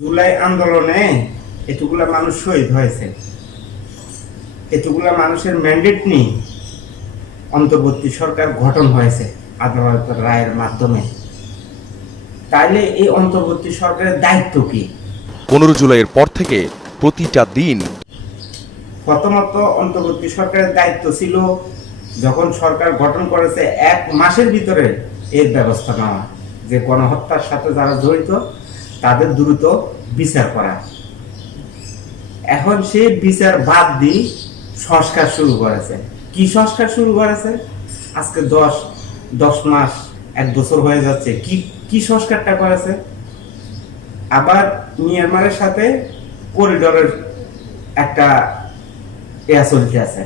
জুলাই আন্দোলনে এতগুলা মানুষ শহীদ হয়েছে। এতগুলা মানুষের ম্যান্ডেট নিয়ে অন্তর্বর্তী সরকার গঠন হয়েছে আদালতের রায়ের মাধ্যমে। তাইলে এই অন্তর্বর্তী সরকারের দায়িত্ব কি? পনেরো জুলাইয়ের পর থেকে প্রতিটা দিন প্রথমত অন্তর্বর্তী সরকারের দায়িত্ব ছিল যখন সরকার গঠন করেছে এক মাসের ভিতরে এর ব্যবস্থা নেওয়া যে গণহত্যার সাথে যারা জড়িত তাদের দ্রুত বিচার করা। এখন সেই বিচার বাদ দিয়ে সংস্কার শুরু করেছে। কি সংস্কার শুরু করেছে? আজকে দশ দশ মাস, এক বছর হয়ে যাচ্ছে। কি কি সংস্কারটা করেছে? আবার মিয়ানমারের সাথে করিডোরের একটা ইয়া চলতে আছে।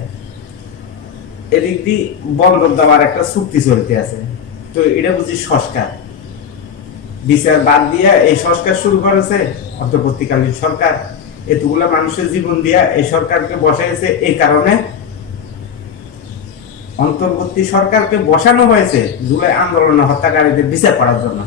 এদিক দিয়ে বন্দর দেওয়ার একটা চুক্তি চলতে আছে। তো এটা বুঝি সংস্কার। বিচার বাদ দিয়া এই সংস্কার শুরু করেছে, অন্তর্বর্তীকালীন সরকার। এতগুলা মানুষের জীবন দিয়া এই সরকারকে বসাইছে এই কারণে অন্তর্বর্তী সরকারকে বসানো হয়েছে জুলাই আন্দোলনে হত্যাকারীদের বিচার করার জন্য।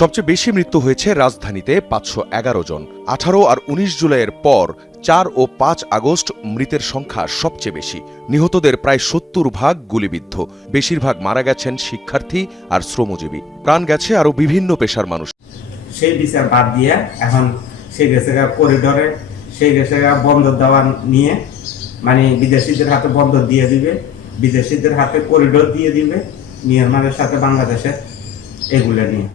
সবচেয়ে বেশি মৃত্যু হয়েছে রাজধানীতে পাঁচশো এগারো জন। আঠারো আর উনিশ জুলাইয়ের পর চার ও পাঁচ আগস্ট মৃতের সংখ্যা সবচেয়ে বেশি। নিহতদের প্রায় সত্তর ভাগ গুলিবিদ্ধ। বেশিরভাগ মারা গেছেন শিক্ষার্থী আর শ্রমজীবী। প্রাণ গেছে আরও বিভিন্ন পেশার মানুষ। সেই বিচার বাদ দিয়ে এখন সেই গেছে করিডোরে সেই গেছে বন্দর দেওয়া নিয়ে মানে বিদেশিদের হাতে বন্দর দিয়ে দিবে, বিদেশিদের হাতে করিডোর দিয়ে দিবে মিয়ানমারের সাথে বাংলাদেশের এগুলো নিয়ে।